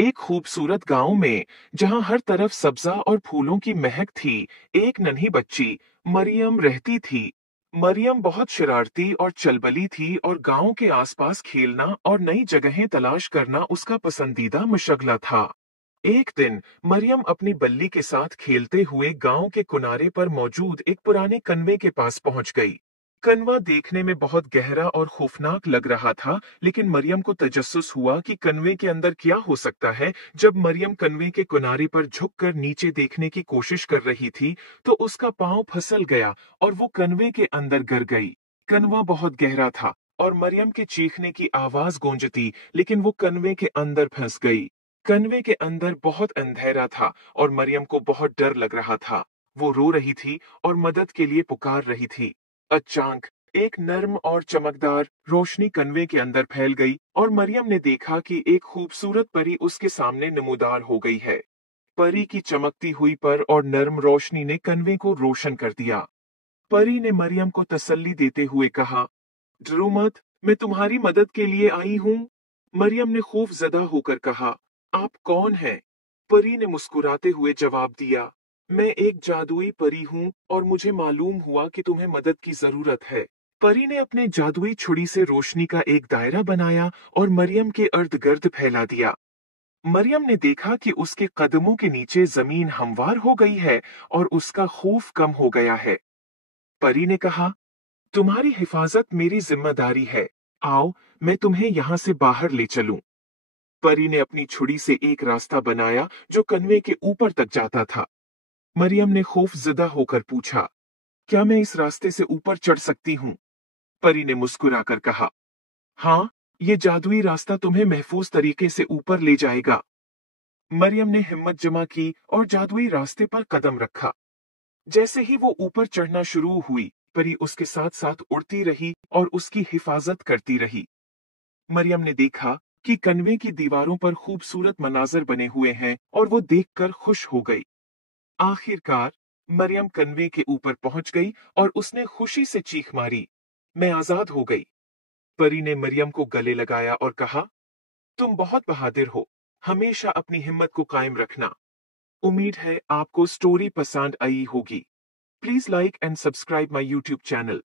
एक खूबसूरत गांव में, जहां हर तरफ सब्जा और फूलों की महक थी, एक नन्ही बच्ची मरियम रहती थी। मरियम बहुत शरारती और चलबली थी और गांव के आसपास खेलना और नई जगहें तलाश करना उसका पसंदीदा मशगला था। एक दिन मरियम अपनी बल्ली के साथ खेलते हुए गांव के किनारे पर मौजूद एक पुराने कनवे के पास पहुंच गई। कनवा देखने में बहुत गहरा और खौफनाक लग रहा था, लेकिन मरियम को तजस्सुस हुआ कि कनवे के अंदर क्या हो सकता है। जब मरियम कनवे के किनारे पर झुककर नीचे देखने की कोशिश कर रही थी, तो उसका पांव फिसल गया और वो कनवे के अंदर गिर गई। कनवा बहुत गहरा था और मरियम के चीखने की आवाज गूंजती, लेकिन वो कनवे के अंदर फंस गई। कनवे के अंदर बहुत अंधेरा था और मरियम को बहुत डर लग रहा था। वो रो रही थी और मदद के लिए पुकार रही थी। अचानक एक नर्म और चमकदार रोशनी कनवे के अंदर फैल गई और मरियम ने देखा कि एक खूबसूरत परी उसके सामने नमूदार हो गई है। परी की चमकती हुई पर और नर्म रोशनी ने कनवे को रोशन कर दिया। परी ने मरियम को तसल्ली देते हुए कहा, डरो मत, मैं तुम्हारी मदद के लिए आई हूँ। मरियम ने खौफ ज़दा होकर कहा, आप कौन हैं? परी ने मुस्कुराते हुए जवाब दिया, मैं एक जादुई परी हूँ और मुझे मालूम हुआ कि तुम्हें मदद की जरूरत है। परी ने अपने जादुई छुरी से रोशनी का एक दायरा बनाया और मरियम के अर्द गिर्द फैला दिया। मरियम ने देखा कि उसके कदमों के नीचे जमीन हमवार हो गई है और उसका खौफ कम हो गया है। परी ने कहा, तुम्हारी हिफाजत मेरी जिम्मेदारी है। आओ, मैं तुम्हें यहाँ से बाहर ले चलूं। परी ने अपनी छुरी से एक रास्ता बनाया जो कनवे के ऊपर तक जाता था। मरियम ने खौफजदा होकर पूछा, क्या मैं इस रास्ते से ऊपर चढ़ सकती हूँ? परी ने मुस्कुराकर कहा, हाँ, ये जादुई रास्ता तुम्हें महफूज तरीके से ऊपर ले जाएगा। मरियम ने हिम्मत जमा की और जादुई रास्ते पर कदम रखा। जैसे ही वो ऊपर चढ़ना शुरू हुई, परी उसके साथ साथ उड़ती रही और उसकी हिफाजत करती रही। मरियम ने देखा कि कनवे की दीवारों पर खूबसूरत मनाजर बने हुए हैं और वो देखकर खुश हो गई। आखिरकार मरियम कनवे के ऊपर पहुंच गई और उसने खुशी से चीख मारी, मैं आजाद हो गई। परी ने मरियम को गले लगाया और कहा, तुम बहुत बहादुर हो, हमेशा अपनी हिम्मत को कायम रखना। उम्मीद है आपको स्टोरी पसंद आई होगी। Please like and subscribe my YouTube channel.